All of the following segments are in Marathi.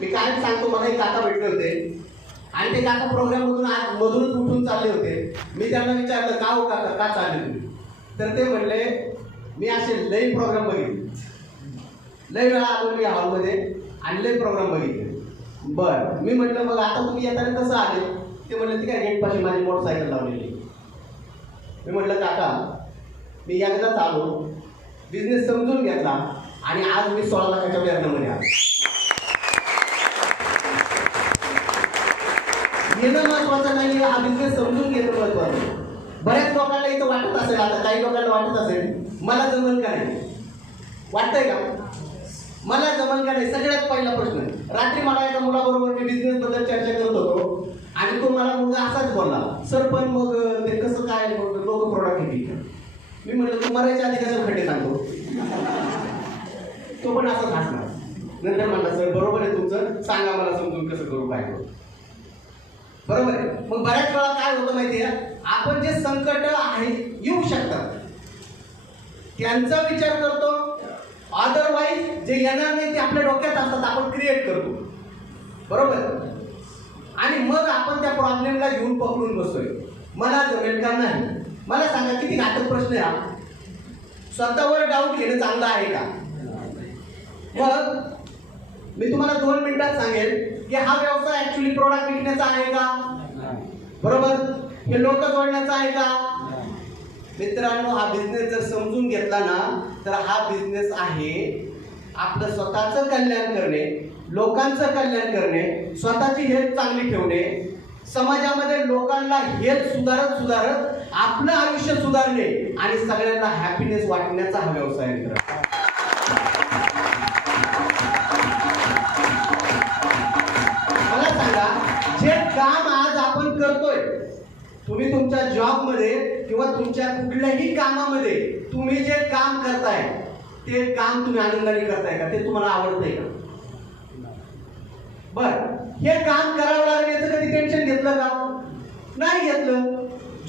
मी काय सांगतो, मला एक काका भेटले होते आणि ते काका प्रोग्राम मधूनच उठून चालले होते. मी त्यांना विचारलं, का हो काका, का चालले तुम्ही? तर ते म्हणले, मी असे लई प्रोग्राम बघितले, लई वेळा आलो मी हॉलमध्ये आणि लई प्रोग्राम बघितले. बरं, मी म्हटलं मग आता तुम्ही येताना कसं आले? ते म्हणले, ती काय गेटपाशी माझी मोटरसायकल लावलेली. मी म्हटलं, काका मी एकदाच आलो, बिझनेस समजून घेतला आणि आज मी 16 लाखाच्या व्याजमध्ये आलो. येणं महत्वाचं नाही, हा बिझनेस समजून घेणं महत्वाचं. बऱ्याच लोकांना इथं वाटत असेल, आता काही लोकांना वाटत असेल मला जमल का नाही, वाटतंय का मला जमल का नाही? सगळ्यात पहिला प्रश्न. रात्री मला एका मुलाबरोबर मी बिझनेस बद्दल चर्चा करत होतो आणि तो मला मुलगा असाच बोलला, सर पण मग ते कसं काय, मग लोक प्रोडक्ट किती? मी म्हटलं, तू मरायच्या आधी कशाला खड्डे सांगतो? तो पण असंच हसणार. नंतर म्हणला, सर बरोबर आहे तुमचं, सांगा मला समजून कसं करू, काय करू. बरोबर आहे. मग बऱ्याच वेळा काय होतं माहितीये, आपण जे संकट आहे येऊ शकतात त्यांचा विचार करतो, अदरवाईज जे येणार नाही ते आपल्या डोक्यात असतात, आपण क्रिएट करतो. बरोबर. आणि मग आपण त्या प्रॉब्लेमला घेऊन पकडून बसतोय, मला जमेल का नाही. मला सांगा, किती घातक प्रश्न आहे हा. स्वतःवर डाऊट घेणं चांगलं आहे का? मग मी तुम्हाला 2 मिनिटात सांगेल की हा व्यवसाय ऍक्च्युली प्रोडक्ट विकण्याचा आहे का? बरोबर. हे लोक जोडण्याचा आहे का? मित्रांनो, हा बिझनेस जर समजून घेतला ना तर हा बिझनेस आहे आपलं स्वतःचं कल्याण करणे, लोकांचं कल्याण करणे, स्वतःची हेल्थ चांगली ठेवणे, समाजामध्ये लोकांना हेल्थ सुधारत आपलं आयुष्य सुधारणे आणि सगळ्यांना हॅपीनेस वाटण्याचा हा व्यवसाय मित्र. मला सांगा, जे काम आज आपण करतोय, तुम्ही तुमच्या जॉब मध्ये किंवा तुमच्या कुठल्याही कामामध्ये तुम्ही जे काम करताय ते काम तुम्ही आनंदाने करताय का? ते तुम्हाला आवडतंय का? बर, हे काम करावं लागेल याचं कधी टेन्शन घेतलं का? नाही घेतलं.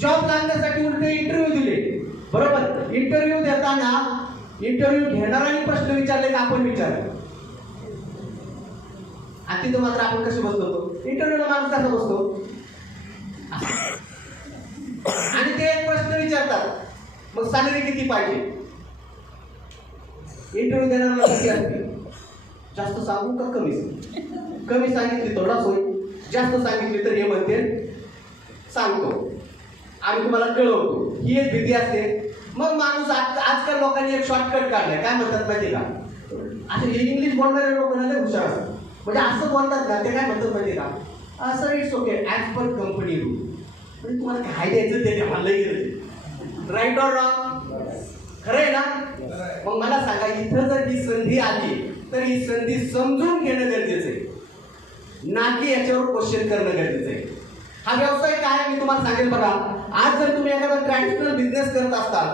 जॉब लागण्यासाठी उलटे इंटरव्ह्यू दिले. बरोबर. इंटरव्ह्यू देताना इंटरव्ह्यू घेणाऱ्यांनी प्रश्न विचारले का आपण विचारले? आणि तिथं मात्र आपण कसे बसतो? इंटरव्ह्यूला माणूस कसा बसतो? आणि ते एक प्रश्न विचारतात, मग सॅलरी किती पाहिजे? इंटरव्ह्यू देणाऱ्याला किती असते? जास्त सांगू का कमी? कमी सांगितली थोडाच होईल, जास्त सांगितली तर हे म्हणते सांगतो आम्ही तुम्हाला कळवतो, ही एक भीती असते. मग माणूस आजकाल लोकांनी एक शॉर्टकट काढलाय, काय म्हणतात माहिती का? असे इंग्लिश बोलणारे लोक ना हुशार असतात, म्हणजे असं बोलतात का, ते काय म्हणतात माहिती का? असं it's okay as per company rule. म्हणजे तुम्हाला काय द्यायचं ते म्हणलंही गेलं. Right or wrong? खरं आहे ना? मग मला सांगा, इथं जर ही संधी आली तर ही संधी समजून घेणं गरजेचं आहे, ना की याच्यावर क्वेश्चन करणं गरजेचं आहे. हा व्यवसाय काय मी तुम्हाला सांगेल बघा. आज जर तुम्ही एखादा ट्रॅडिशनल बिझनेस करत असताल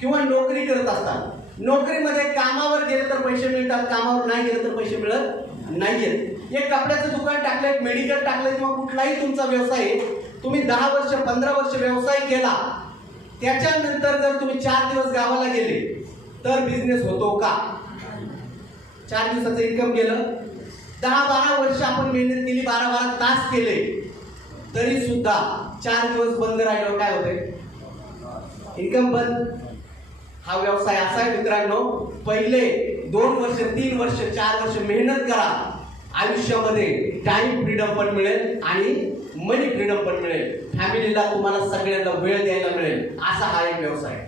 किंवा नोकरी करत असताल, नोकरीमध्ये कामावर गेले तर पैसे मिळतात, कामावर नाही गेले तर पैसे मिळत नाहीयेत. एक कपड्याचं दुकान टाकलं, एक मेडिकल टाकलं किंवा कुठलाही तुमचा व्यवसाय आहे, तुम्ही 10 वर्ष 15 वर्ष व्यवसाय केला, त्याच्यानंतर जर तुम्ही 4 दिवस गावाला गेले तर बिझनेस होतो का? 4 दिवसाचं इन्कम गेलं. 10-12 वर्ष आपण मेहनत केली, 12-12 तास केले, तरी सुद्धा 4 दिवस बंद राहिल्यावर काय होते? इन्कम बंद. हा व्यवसाय असा आहे मित्रांनो, पहिले 2 वर्ष 3 वर्ष 4 वर्ष मेहनत करा, आयुष्यामध्ये टाइम फ्रीडम पण मिळेल आणि मनी फ्रीडम पण मिळेल, फॅमिलीला तुम्हाला सगळ्यांना वेळ द्यायला मिळेल. असा हा एक व्यवसाय.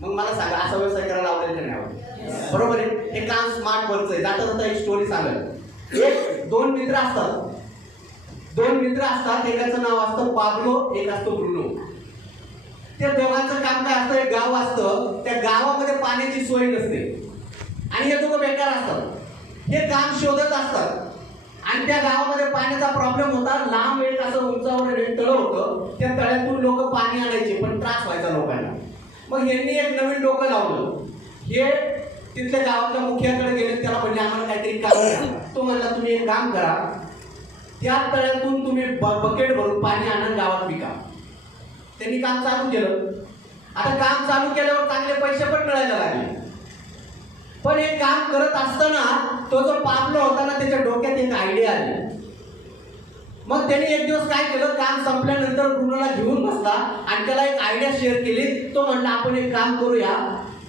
मग मला सांगा, असा व्यवसाय करायला आवडेल की नाही आवडेल? बरोबर आहे. हे काम स्मार्ट वर्कचं आहे. जाता जाता एक स्टोरी सांगेल. 2 मित्र असतात. 2 मित्र असतात, एकाचं नाव असतं पाब्लो, एक असतो ब्रुनो. त्या दोघांचं काम काय असतं? एक गाव असतं, त्या गावामध्ये पाण्याची सोय नसते आणि हे दोघं बेकार असतात. हे काम शोधत असतात आणि त्या गावामध्ये पाण्याचा प्रॉब्लेम होता. लांब एक असं उंचावर एक तळ होतं, त्या तळ्यातून लोक पाणी आणायचे पण त्रास व्हायचा लोकांना. मग यांनी एक नवीन डोकं लावलं. हे तिथल्या गावातल्या मुखियाकडे गेले, त्याला म्हणले आम्हाला काहीतरी काम द्या. तो म्हणला तुम्ही एक काम करा, त्या तळ्यातून तुम्ही बकेट भरून पाणी आणून गावात विका. त्यांनी काम चालू केलं. आता काम चालू केल्यावर चांगले पैसे पण मिळायला लागले. पण हे काम करत असताना तो जो पाबलो होता ना, त्याच्या डोक्यात एक आयडिया मग त्यांनी एक दिवस काय केलं, काम संपल्यानंतर ब्रुनोला घेऊन बसला आणि त्याला एक आयडिया शेअर केली. तो म्हणला आपण एक काम करूया,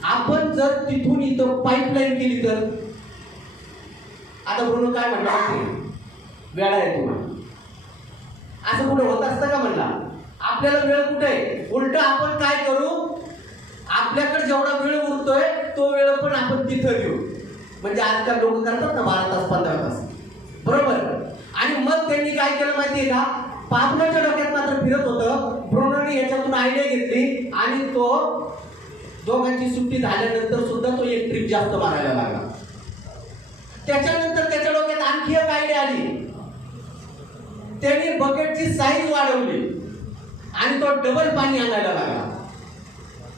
आपण जर तिथून इथं पाईपलाईन केली तर. आता ब्रुनो काय म्हणला, वेळा आहे तुम्हाला, असं कुठे होत असतं का म्हणला. आपल्याला वेळ कुठे आहे, उलट आपण काय करू, आपल्याकडे जेवढा वेळ उरतोय तो वेळ पण आपण तिथं देऊ. म्हणजे आजकाल लोक करतात ना 12 तास 15 तास, बरोबर. आणि मग त्यांनी काय केलं माहितीये का, पाब्लोच्या डोक्यात मात्र फिरत होतं. ब्रुनोने याच्यातून आयडिया घेतली आणि तो दोघांची सुट्टी झाल्यानंतर सुद्धा तो एक ट्रिप जास्त मारायला लागला. त्याच्यानंतर त्याच्या डोक्यात आणखी एक आयडिया आली. त्यांनी बकेटची साईज वाढवली आणि तो डबल पाणी आणायला लागला.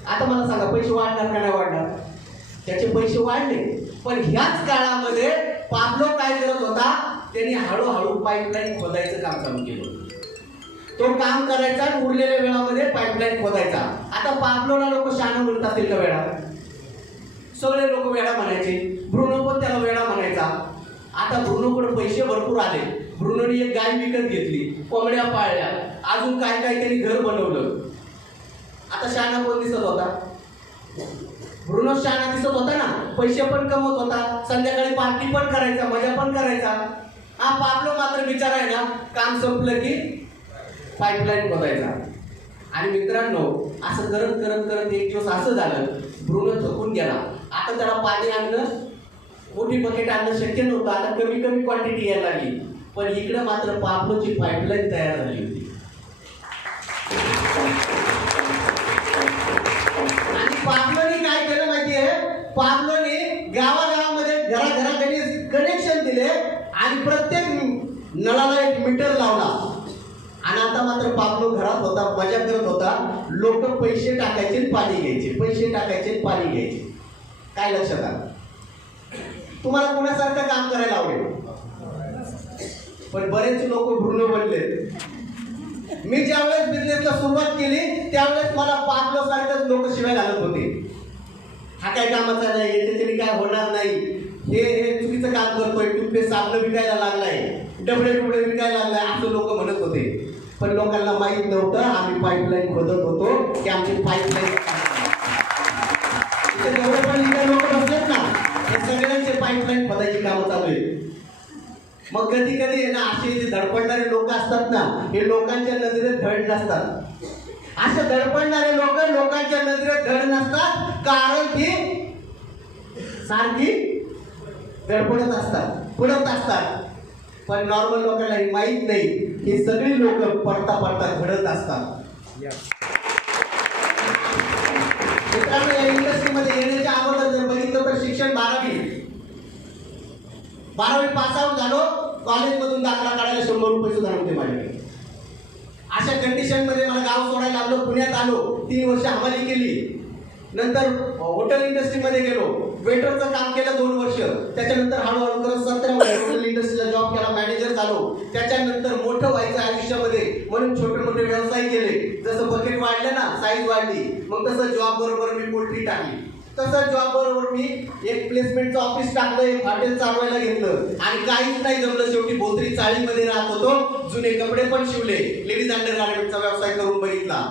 आता मला सांगा, पैसे वाढणार का नाही वाढणार? त्याचे पैसे वाढले, पण ह्याच काळामध्ये पाब्लो काय करत होता, त्यांनी हळूहळू पाईपलाईन खोदायचं काम चालू केलं. तो काम करायचा आणि उरलेल्या वेळामध्ये पाईपलाईन खोदायचा. आता पाब्लोला लोक शहाणा म्हणत असतील का वेळा? सगळे लोक वेळा म्हणायचे, ब्रुनो पण त्याला वेळा म्हणायचा. आता ब्रुनोकडे पैसे भरपूर आले. ब्रुनोने एक गाय विकत घेतली, कोंबड्या पाळल्या, अजून काय काय त्यांनी घर बनवलं. आता शहाणा कोण दिसत होता? ब्रुनो शहाणा दिसत होता ना. पैसे पण कमवत होता, संध्याकाळी पार्टी पण करायचा, मजा पण करायचा. हा पाब्लो मात्र विचार आहे ना, काम संपलं की पाईपलाईन खोदायचा. आणि मित्रांनो, असं करत करत करत एक दिवस असं झालं, ब्रुनो थकून गेला. आता त्याला पाणी आणणं, मोठी बकेट आणणं शक्य नव्हतं. आता कमी कमी क्वांटिटी यायला लागली. पण इकडे मात्र पाब्लोची पाईपलाईन तयार झाली होती. आणि पाब्लोने काय केलं माहितीये, पाब्लोने गावागावामध्ये घराघराकडे कनेक्शन दिले आणि प्रत्येक नळाला एक मीटर लावला. आणि आता मात्र पाब्लो घरात होता, मजा करत होता. लोक पैसे टाकायचे पाणी घ्यायचे, पैसे टाकायचे पाणी घ्यायचे. काय लक्षात आलं? तुम्हाला कोणासारखं काम करायला आवडेल? पण बरेच लोक ब्रुनो बनले. मी ज्यावेळेस बिझनेसला सुरुवात केली त्यावेळेस मला पाब्लो सारखंच लोक शिवाय घालत होते. हा काय कामाचा नाही, याच्याने काय होणार नाही, हे चुकीचं काम करतोय, टूथपेस्ट साबण विकायला लागलाय, डबडे विकायला लागलाय, असं लोक म्हणत होते. पण लोकांना माहित नव्हतं आम्ही पाईपलाईन खोदत होतो की आमची पाईपलाईन जेवढे पण इतर लोक बसलेत ना, हे सगळ्यांचे पाईपलाईन खोदायची कामं चालू आहे. मग कधी कधी ना असे जे धडपडणारे लोक असतात ना, हे लोकांच्या नजरेत धड नसतात. असे धडपडणारे लोक लोकांच्या नजरेत धड नसतात, कारण की सारखी धडपडत असतात, पुढत असतात. पण नॉर्मल लोकांना हे माहीत नाही, ही सगळी लोक पडता पडता घडत असतात. मित्रांनो, या इंडस्ट्रीमध्ये येण्याच्या अगोदर जर बघितलं तर शिक्षण 12वी पास आउट झालो, कॉलेजमधून दाखला काढायला 100 रुपये सुद्धा नव्हते माझ्याकडे. अशा कंडिशनमध्ये मला गाव सोडायला लागलो, पुण्यात आलो, 3 वर्ष हमाली केली. नंतर हॉटेल इंडस्ट्रीमध्ये गेलो, वेटरचं काम केलं 2 वर्ष. त्याच्यानंतर हळूहळू करत 17 वर्ष हॉटेल इंडस्ट्रीला जॉब केला, मॅनेजर झालो. त्याच्यानंतर मोठं व्हायचं आयुष्यामध्ये म्हणून छोटे मोठे व्यवसाय केले. जसं बकेट वाढलं ना, साईज वाढली, मग तसं जॉब बरोबर मी पोल्ट्री टाकली. तसं जॉब बरोबर मी एक प्लेसमेंटचं ऑफिस टाकलं, एक हॉटेल चालवायला घेतलं. आणि काहीच नाही जमलं, शेवटी भोसरी चाळीमध्ये राहत होतो, जुने कपडे पण शिवले, लेडीज अंडर गार्मेंटचा व्यवसाय करून बघितला,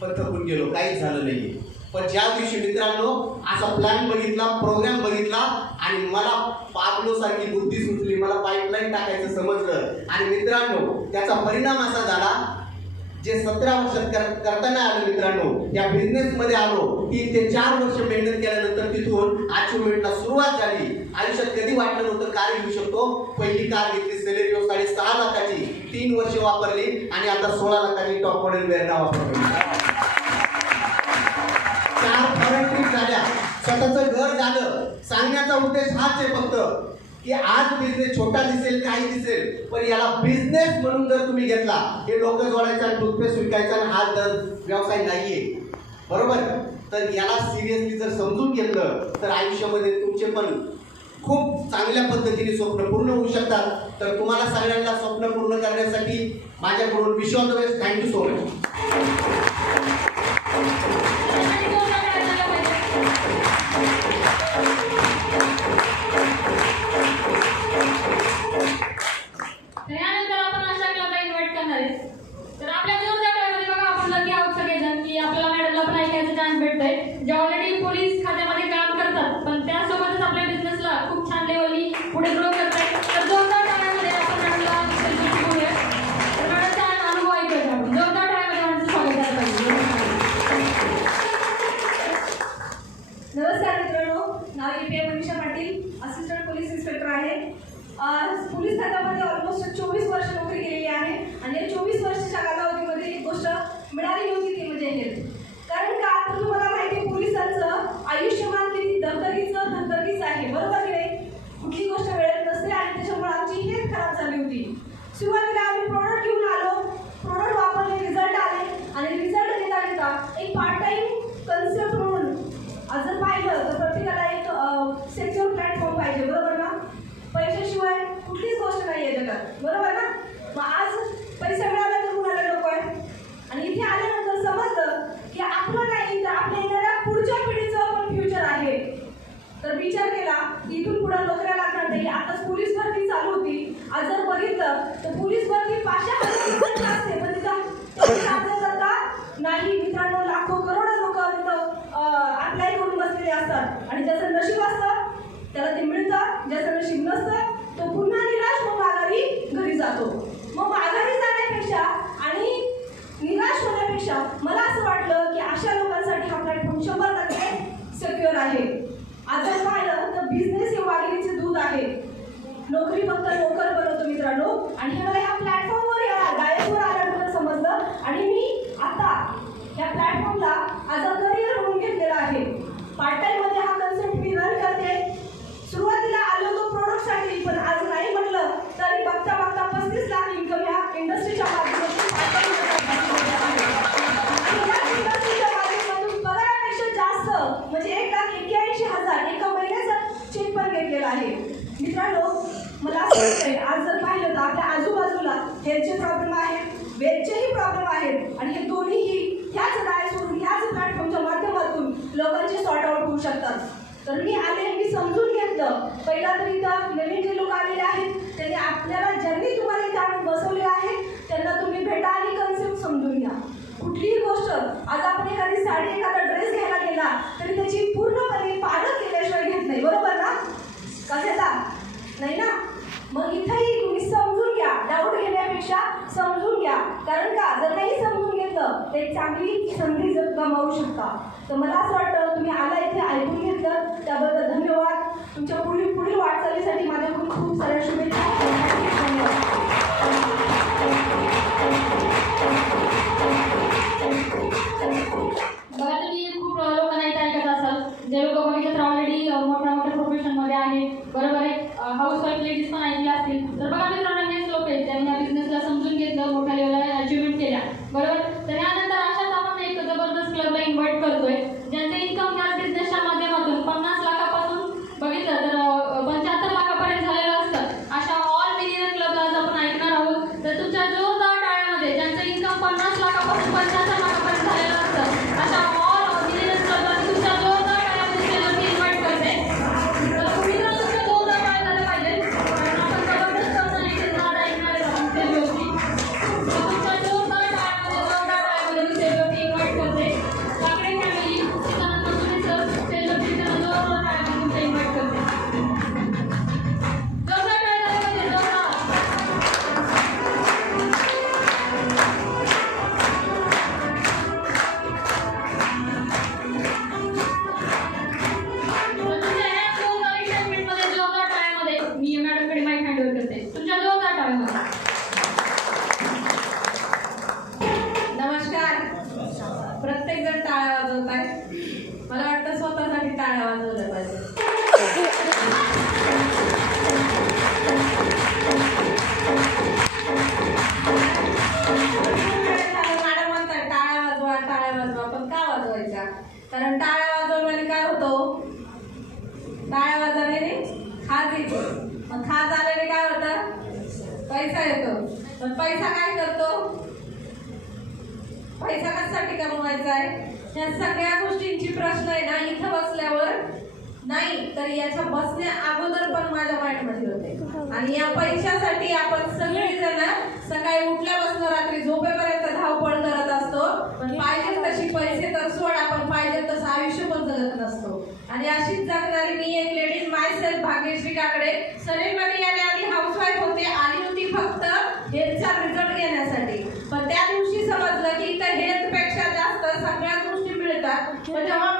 पण थकून गेलो, काहीच झालं नाही. पण ज्या दिवशी मित्रांनो असा प्लॅन बघितला, प्रोग्राम बघितला आणि मला पाब्लो सारखी बुद्धी सुचली, मला पाईपलाईन टाकायचं समजलं. आणि मित्रांनो त्याचा परिणाम असा झाला, जे 17 वर्षात करताना आलं मित्रांनो, या बिझनेसमध्ये आलो, 3 ते 4 वर्ष मेहनत केल्यानंतर तिथून अचिव्हमेंटला सुरुवात झाली. आयुष्यात कधी वाटलं नव्हतं कार घेऊ शकतो. पहिली कार घेतली सेलेरिओ 6.5 लाखाची, 3 वर्ष वापरली आणि आता 16 लाखाची टॉप मॉडेल वेरना वापरली. 4 फॉरेन ट्रिप झाल्या, स्वतःचं घर झालं. सांगण्याचा उद्देश हाच आहे फक्त की आज बिझनेस छोटा दिसेल, काही दिसेल, पण याला बिझनेस म्हणून जर तुम्ही घेतला, हे लोक जोडायचा, टूथपेस्ट विकायचा, हा व्यवसाय नाहीये, बरोबर. तर याला सिरियसली जर समजून घेतलं तर आयुष्यामध्ये तुमचे पण खूप चांगल्या पद्धतीने स्वप्न पूर्ण होऊ शकतात. तर तुम्हाला सगळ्यांना स्वप्न पूर्ण करण्यासाठी माझ्याकडून wish all the best. Thank you so much. त्यानंतर आपण आशा पोलीस खात्यामध्ये ऑलमोस्ट 24 वर्ष नोकरी केलेली आहे आणि या 24 वर्षाच्या कालावधीमध्ये एक गोष्ट मिळाली होती ती म्हणजे हेल्थ. कारण का तर तुम्हाला माहिती आहे पोलिसांचं आयुष्यमान किती धगधगीचं आहे, बरोबर की नाही? कुठली गोष्ट वेळेत नसते आणि त्याच्यामुळे आमची हेल्थ खराब झाली होती. सुरुवातीला आम्ही प्रोडक्ट घेऊन आलो, प्रोडक्ट वापरले, रिझल्ट आले आणि रिझल्ट देता एक पार्ट टाइम कन्सेप्ट म्हणून आज जर पाहिलं तर प्रत्येकाला एक सेक्युअर प्लॅटफॉर्म पाहिजे, बरोबर ना? पैशाशिवाय कुठलीच गोष्ट नाही आहे जगात, बरोबर ना? मग आज पैसा मिळाला तर कुणाला नको आहे? आणि इथे आल्यानंतर समजलं की आपलं नाही तर आपल्या येणाऱ्या पुढच्या पिढीचं पण फ्युचर आहे. तर विचार केला की इथून पुढे नोकऱ्या लागणार नाही. आताच पोलीस भरती चालू होती. आज जर बघितलं तर पोलीस भरती 500,000 असते, पण तिथं का नाही मित्रांनो, लाखो करोडो लोक तिथं अप्लाय करून बसलेले असतात आणि ज्याचं नशीब असतं त्याला ते मिळतं, ज्याचं नशीब नसतं तो पुन्हा निराश होऊन माघारी घरी जातो. मग माघारी जाण्यापेक्षा आणि निराश होण्यापेक्षा मला असं वाटलं की अशा लोकांसाठी हा प्लॅटफॉर्म 100% सिक्युअर आहे. आज जर पाहिलं तर बिझनेस हे वाघिणीचे दूध आहे. नोकरी फक्त नोकर बनवतो मित्रांनो. आणि हे मला ह्या प्लॅटफॉर्मवर डायरेक्टवर आल्यानंतर समजलं आणि मी आता या प्लॅटफॉर्मला ॲज अ करिअर म्हणून घेतलेला आहे. पार्ट टाइम मध्ये हा कन्सेप्ट मी रन करते. सुरुवातीला आलो तो प्रोडक्टसाठी, पण आज नाही म्हटलं तरी बघता 35 लाख इन्कम या इंडस्ट्रीच्या माध्यमातून पगारापेक्षा जास्त म्हणजे 1,81,000 एका महिन्याचा चेक पण घेतलेला आहे. मित्रांनो मला असं वाटतंय आज जर पाहिलं तर आपल्या आजूबाजूला हेल्थचे प्रॉब्लेम आहेत, वेलचेही प्रॉब्लेम आहेत आणि हे दोन्हीही ह्याच डायसवरून ह्याच प्लॅटफॉर्मच्या माध्यमातून लोकांचे सॉर्ट आउट होऊ शकतात. तर मी आले, मी समजून घेतलं. पहिला तर इथं नवीन जे लोक आलेले आहेत त्यांनी आपल्याला ज्यांनी तुम्हाला इथे आणून बसवले आहे त्यांना तुम्ही भेटा आणि कन्सेप्ट समजून घ्या. कुठलीही गोष्ट आज आपण एखादी साडी एखादा ड्रेस घ्यायला गेला तरी त्याची पूर्णपणे पालक केल्याशिवाय घेत नाही, बरोबर ना? का घेता नाही ना? मग इथेही तुम्ही समजून घ्या, डाऊट घेण्यापेक्षा समजून घ्या. कारण का जर नाही समजून घेतलं तर एक चांगली संधी जर गमावू शकता. तर मला असं वाटतं तुम्ही आला इथे ऐकून घेतलं त्याबद्दल धन्यवाद. तुमच्या पुढील वाटचालीसाठी माझ्याकडून खूप साऱ्या शुभेच्छा. बघा तुम्ही खूप लोकांना इथे ऐकत असाल, जे लोक बघितलं तर ऑलरेडी मोठ्या प्रोफेशनमध्ये आहे, बरोबर आहे. हाऊस वाईफ लेडीज पण ऐकल्या असतील. तर बघा मित्रांनो हेच लोक आहेत त्यांनी या बिझनेसला समजून घेतलं, मोठ्या लेवलला अचिव्हमेंट केल्या, बरोबर. तर यानंतर अशाच आपण एक जबरदस्त क्लबला इन्व्हाइट करतोय ज्यांचं इन्कम या बिझनेसच्या माध्यमातून 50 लाखापासून बघितलं तर 75 लाखापर्यंत झालेलं असतं. अशा ऑल मिलियन क्लबला आज आपण ऐकणार आहोत. तर तुमच्या जोरदार टाळ्यामध्ये ज्यांचं इन्कम 50 लाखापासून 75 लाखापर्यंत झालेलं असतं अशा ऑल मिलियन क्लबला तुमच्या जोरदार टाळ्यामध्ये सेलिब्रिटी इन्व्हाइट करते. तर मित्रांनो तुमच्या जोरदार टाळ्या झाल्या पाहिजे कारण आपण जबरदस्त पर्सनॅलिटीज नाद ऐकणार आहोत सेलिब्रिटी. तुमच्या जोरदार टाळ्यामध्ये मी सेलिब्रिटी इन्व्हाइट करते. काकडे फॅमिली त्याच्यानंतर तुम्ही सर सेलिब्रिटीच्या जोरदार टाळ्यामध्ये तुमचं इन्व्हाइट करते. जोरदार टाळ्या झाल्या पाहिजे, जोरदार. तुमच्या ह्या जोरदार एक्साइटमेंटमध्ये जोरदार टाळ्यामध्ये मी मॅडमकडे माईक हँड ओव्हर करते. तुमच्या जोरदार टाळ्यामध्ये. नमस्कार. प्रत्येक जण टाळ्या वाजवत आहे. मला वाटतं स्वतःसाठी टाळ्या वाजवल्या पाहिजे. मॅडम म्हणतात टाळ्या वाजवा, पण का वाजवायच्या? कारण टाळ्या वाजवल्याने काय होतं? टाळ्या वाजवल्याने खाज येतो. मग खाज आल्याने काय होतं? पैसा येतो. पण पैसा काय करतो? पैसा कशासाठी कमवायचा आहे? या सगळ्या गोष्टींची प्रश्न आहे ना इथं बसल्यावर नाही तर याच्या बसण्या अगोदर पण माझ्या माइंडमध्ये होते. आणि या पैशासाठी आपण सगळेजण सकाळी उठल्यापासून रात्री झोपेपर्यंत धावपळ करत असतो. पण पाहिजे तशी पैसे तर सोड, आपण पाहिजे तसं आयुष्य पण जगत नसतो. आणि अशीच जगणारी मी एक लेडीज मायसेल्फ भाग्यश्री काकडे सरेमध्ये येण्याआधी हाऊसवाईफ होते. आली होती फक्त हेल्थचा रिझल्ट घेण्यासाठी. पण त्या दिवशी समजलं की इथं हेल्थपेक्षा जास्त सगळ्या गोष्टी मिळतात. पण जेव्हा